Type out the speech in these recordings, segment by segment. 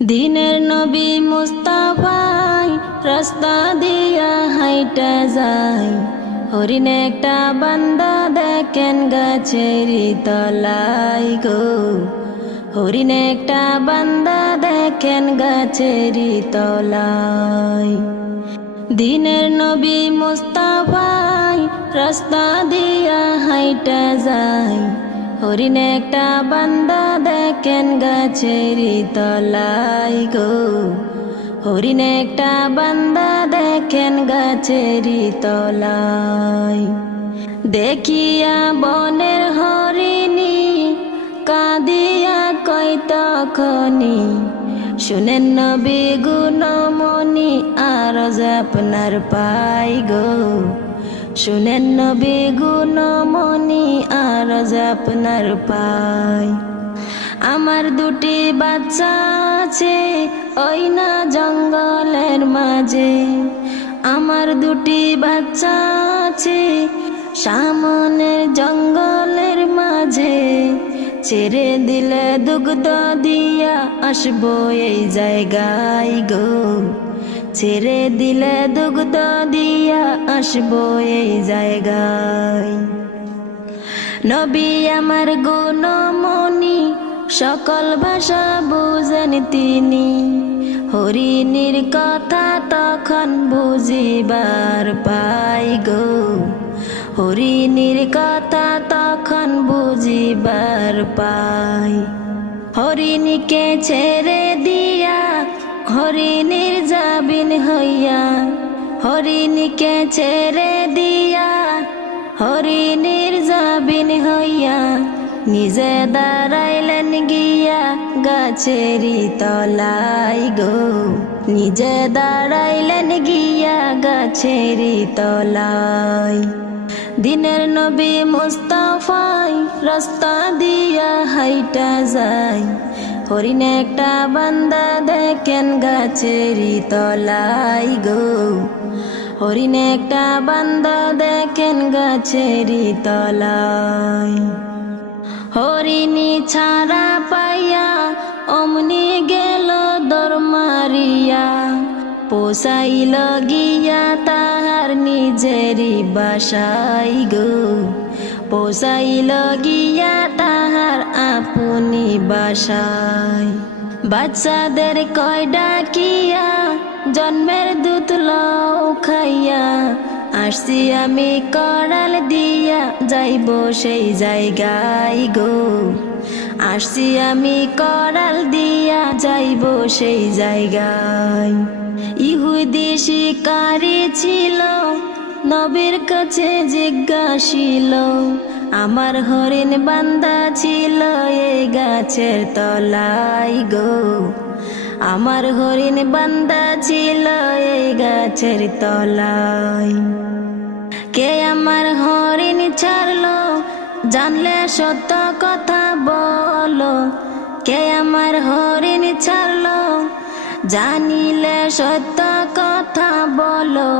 দিনের নবী মুস্তাফাই, রাস্তা দিয়া হাইটা যায়। হরিণ একটা বান্দা দেখেন গাছের তলাই গো। হরিণ একটা বান্দা দেখেন গাছের তলাই দিনের নবী মুস্তাফাই, রাস্তা দিয়া হাইটা যায়। হরিণ একটা বান্দা দেখেন গাছের তলাই গো। হরিণ একটা বান্দা দেখেন গাছের তলাই দেখিয়া বনের হরিণী কাঁদিয়া কই তখনি শুনেন নবী গুণমণি আর আপনার পাই গো। শুনেন নবী গুণমণি আর আপনার পাই আমার দুটি বাচ্চা আছে, ওই না জঙ্গলের মাঝে। আমার দুটি বাচ্চা আছে, সামনের জঙ্গলের মাঝে। ছেড়ে দিলে দুগ্ধ দিয়া আসব এই জায়গায় গো। ছেড়ে দিলে দুগ্ধ দিয়া আসব এই জায়গায়। নবী আমার গুণমণি, সকল ভাষা বুঝেন তিনি। হরিণীর কথা তখন বুঝিবার পাই গো। হরিণীর কথা তখন বুঝিবার পাই। হরিণীকে ছেড়ে দিয়া হরিণীর যাবিন হইয়া, হরিণীকে ছেড়ে দিয়া হরিণীর যাবিন হইয়া নিজে দাঁড়াইলেন গিয়া গাছেরই তলাই গো। নিজে দাঁড়াইলেন গিয়া গাছেরই তলাই দিনের নবী মুস্তাফাই রাস্তা দিয়া হাইটা যায় হরিণ একটা বান্দা দেখেন গাছেরই তলাই গো। হরিণ একটা বান্দা দেখেন গাছেরই তলাই হরিণী ছাড়া পাইয়া অমনি গেল দরমারিয়া পোষাইল গিয়া তাহার নিজেরই বাসাই গো। পোষাইল গিয়া আপনি বাসায়। বাচ্চাদের কয় ডাকিয়া, জন্মের দুধ লও খাইয়া। আসছি আমি করাল দিয়া, যাইব সেই জায়গায় গো। আসছি আমি করাল দিয়া, যাইব সেই জায়গায়। ইহুদি শিকারি ছিল, নবীর কাছে জিজ্ঞাসিল আমার হরিণ বান্দা ছিল এই গাছের তলাই গো। আমার হরিণ বান্দা ছিল এই গাছের তলাই কে আমার হরিণ ছাড়লো, জানলে সত্য কথা বলো। কে আমার হরিণ ছাড়লো, জানিলে সত্য কথা বলো।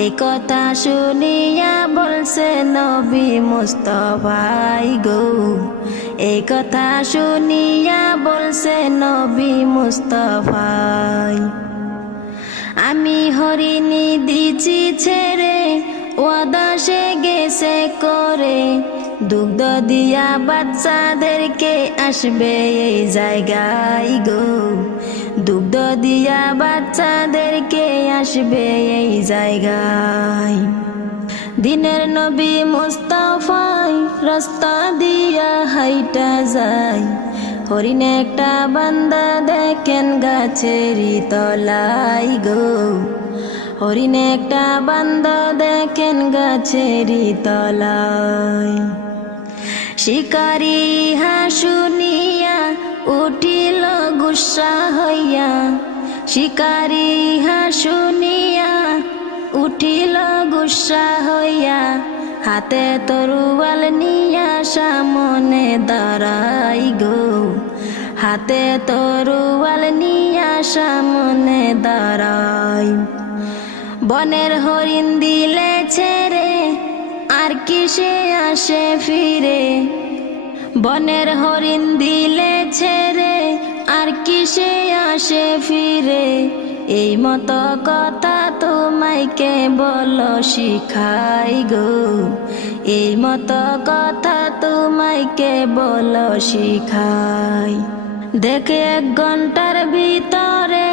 এই কথা শুনিয়া বলছে নবী মুস্তফাই গো। এই কথা শুনিয়া বলছে নবী মুস্তফাই। আমি হরিণী দিছি ছেড়ে, ওয়াদা সে গেছে করে। দুগ্ধ দিয়া বাচ্চাদেরকে আসবে এই জায়গায় গো। দুগ্ধ দিয়া বাচ্চাদেরকে আসবে এই জায়গায়। দিনের নবী মুস্তাফাই রাস্তা দিয়া হাইটা যায়। হরিণ একটা বান্দা দেখেন গাছেরই তলাই গো। হরিণ একটা বান্দা দেখেন গাছেরই তলাই শিকারি হাসুনিয়া উঠিল গুসা হইয়া শিকারি হাসুনিয়া উঠিল গুসা হইয়া, হাতে তরুয়াল নিয়া সামনে দাঁড়াই গো। হাতে তরুয়াল নিয়া সামনে দাঁড়াই। বনের হরিণ দিলে ছেড়ে আর কিসে আসে ফিরে? বনের হরিণ দিলে ছেড়ে আসে ফিরে, এই মতো কথা তোমায় বলো শিখাই গো। এই মতো কথা তোমায় কে বলো শিখাই। দেখে এক ঘণ্টার ভিতরে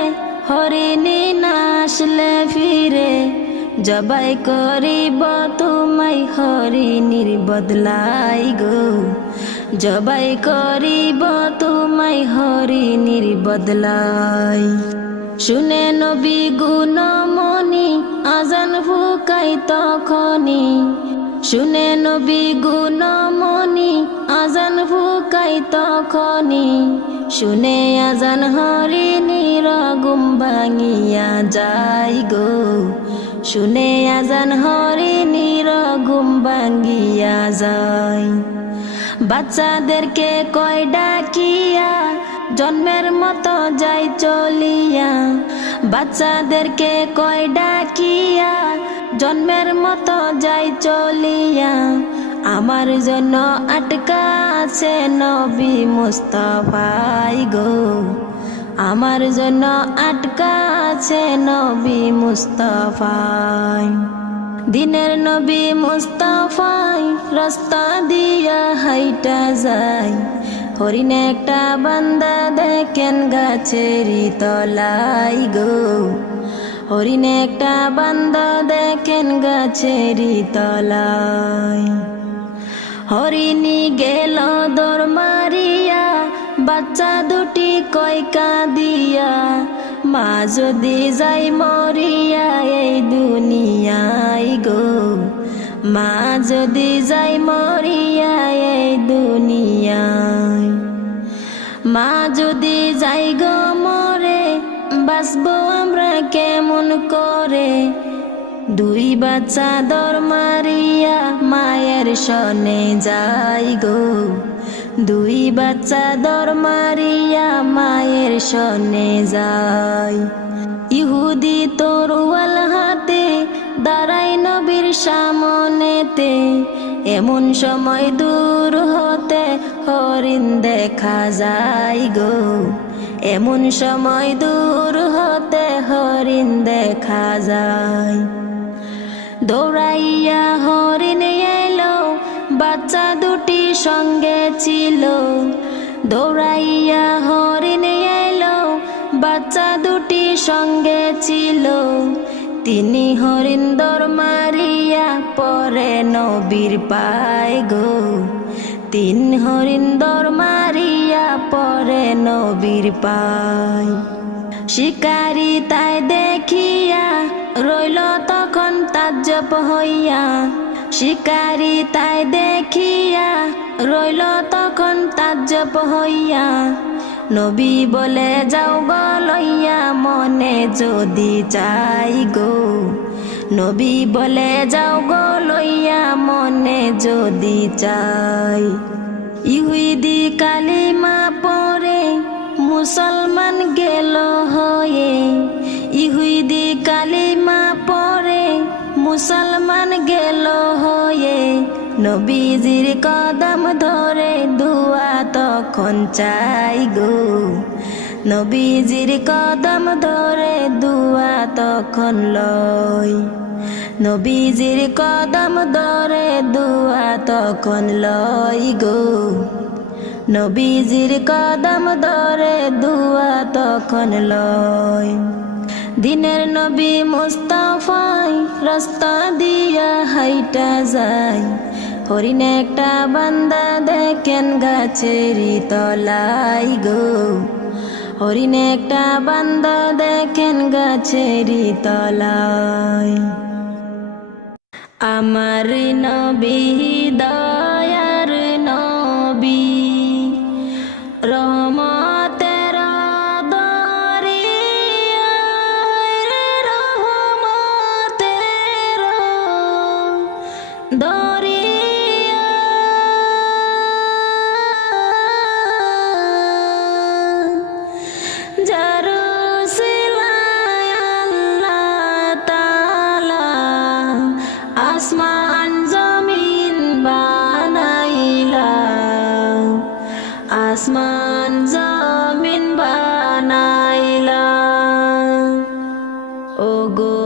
হরিণী না ফিরে, জবাই করিব তোমায় হরিণীর বদলাই গো। জবাই করিব তোমায় হরিণীর বদলাই শুনে নবী গুণমণি আজান ফুকাই তখনি শুনে নবী গুণমণি আজান ফুকাই তখনি শুনে আজান হরিণীর গুম ভাঙিয়া যাই গো। শুনে আজান হরিণীর গুম ভাঙিয়া যায়। বাচ্চাদেরকে কয় ডাকিয়া, জন্মের মতো যাই চলিয়া। বাচ্চাদেরকে কয় ডাকিয়া, জন্মের মতো যাই চলিয়া। আমার জন্য আটকা আছে নবী মুস্তফাই গো। আমার জন্য আটকা আছে নবী মুস্তফাই। দিনের নবী মুস্তাফাই, রাস্তা দিয়া হাইটা যায় হরিণ একটা বান্দা দেখেন গাছেরই তলাই গো। হরিণ একটা বান্দা দেখেন গাছেরই তলায়। হরিণী গেল দর মারিয়া বাচ্চা দুটি কয়কা দিয়া মা যদি যাই মরিয়া এই দুনিয়াই গো। মা যদি যাই মরিয়া এই দুনিয়ায়। মা যদি যাই গো মরে, বাঁচবো আমরা কেমন করে? দুই বাচ্চা দর মারিয়া মায়ের সনে যাই গো। দুই বাচ্চা দর মারিয়া মায়ের সনে যাই ইহুদি তরুয়াল হাতে দাঁড়াই নবীর সামনেতে, এমন সময় দূর হতে হরিণ দেখা যায় গো। এমন সময় দূর হতে হরিণ দেখা যায়। দৌড়াইয়া সঙ্গে ছিল। দৌড়াইয়া হরিণ এলো। বাচ্চা দুটি সঙ্গে ছিল। তিনি হরিন্দর মারিয়া পরে নবীর পায় গো। তিন হরিন্দর মারিয়া পরে নবীর পায়। শিকারি তাই দেখিয়া রইল তখন তাজ্জব হইয়া। শিকারি তাই দেখিয়া রইল তখন তাজ্জব হইয়া। নবী বলে, যাও গো লইয়া, মনে যদি চাই গো। নবী বলে, যাও গো লইয়া, মনে যদি চাই। ইহুদি কালিমা পরে মুসলমান গেল হয়ে। ইহুদি কালিমা পরে মুসলমান গেল হয়ে। নবীজির কদম ধরে দুয়া তখন চাই গো। নবীজির কদম ধরে দুয়া তখন লয় নবীজির কদম ধরে দুয়া তখন লয় গো। নবীজির কদম ধরে দুয়া তখন লয় দিনের নবী মুস্তাফাই রাস্তা দিয়া হাইটা যায়। হরিণ একটা বান্দা দেখেন গাছের তলাই গো। হরিণ একটা বান্দা দেখেন গাছের তলাই আমার নবী দয়ার আসমান জামিন বানাইলা ও গো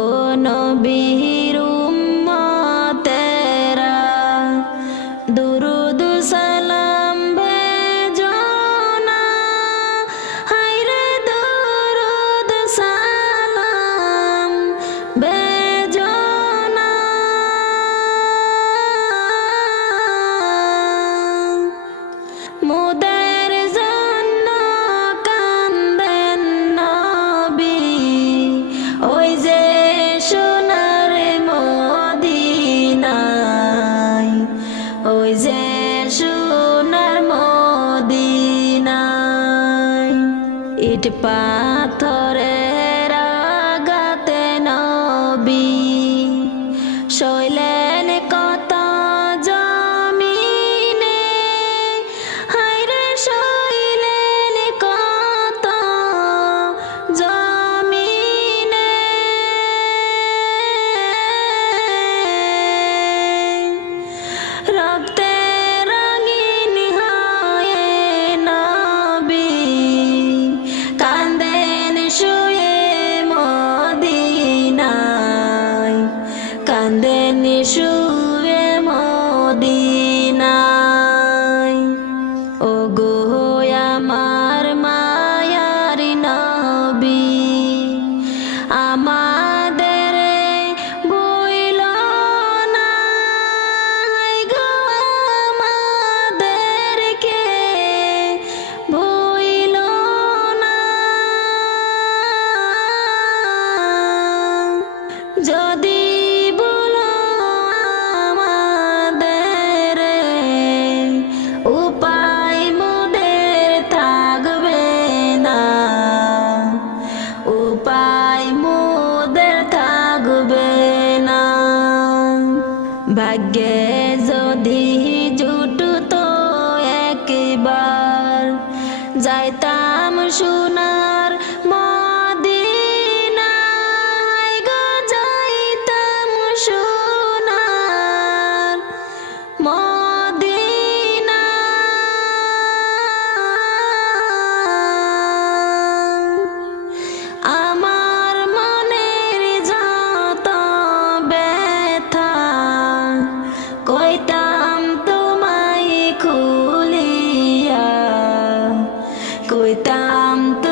depan. শোনা con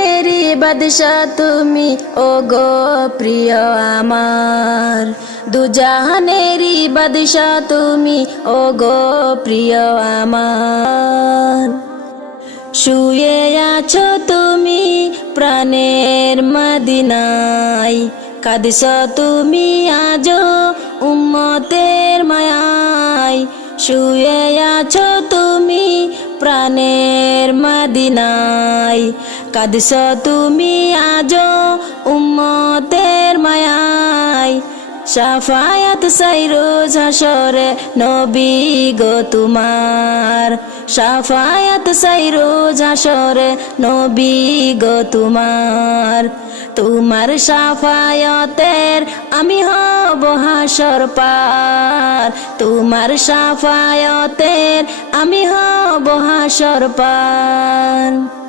দুজাহানেরই বাদশা তুমি ও গো প্রিয় আমার। দুজাহানেরই বাদশা তুমি ও গো প্রিয় আমার। শুয়ে আছো তুমি প্রাণের মদিনায়, কাঁদছ তুমি আজো উম্মতের মায়ায়। শুয়ে আছো তুমি প্রাণের মদিনায় কাঁদছ তুমি আজ উম্মতের মায়ায়। সাফায়াত সাইরোজ হাসরে নবী গো তোমার। সাফায়াত সাইরোজ হাসরে নবী গো তোমার। তোমার সাফায়তের আমি হব হাসর পার। তোমার সাফায়তের আমি হব হাসর পার।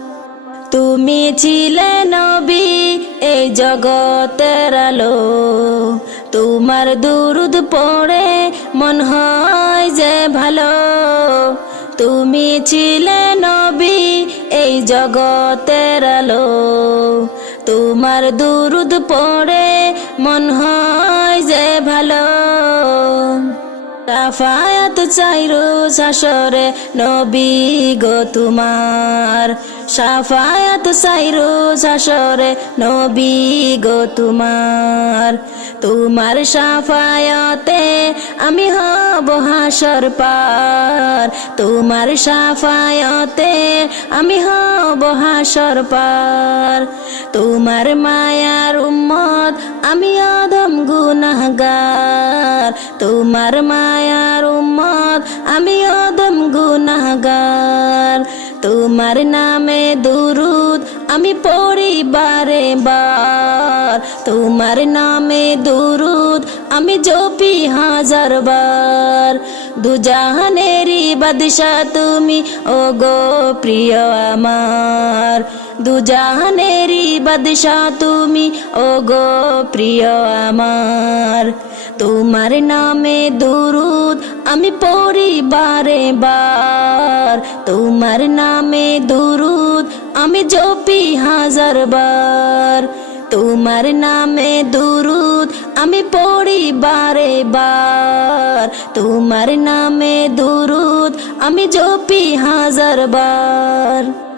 তুমি ছিলে নবী এই জগতের আলো। তোমার দুরুদ পড়ে মন হয় যে ভালো। তুমি ছিলে নবী, এই জগতের আলো। তোমার দুরুদ পড়ে মন হয় যে ভালো। সাফায়াত চাইরো শাসরে নবী গো তোমার। সাফায়াত চাইরো শাসরে নবী গো তোমার। তোমার সাফায়াতে আমি হব হাসর পার। তোমার সাফায়াতে আমি হব হাসর পার। তোমার মায়ার উম্মত আমি অধম গুনাহগার। তোমার মায়ার উম্মত আমি অদম গুনাহগার। তোমার নামে দুরুদ, আমি পড়ি বারে। তোমার নামে দুরুদ, আমি জপি হাজার বার। দুজাহানেরই বাদশা তুমি ও গো প্রিয় আমার। দুজাহানেরই বাদশা তুমি ও গো প্রিয় আমার। তোমার নামে দুরুদ, আমি পড়ি বারে বার। তোমার নামে দুরুদ, আমি জপি হাজার বার। তোমার নামে দুরুদ, আমি পড়ি বারে বার। তোমার নামে দুরুদ, আমি জপি হাজার বার।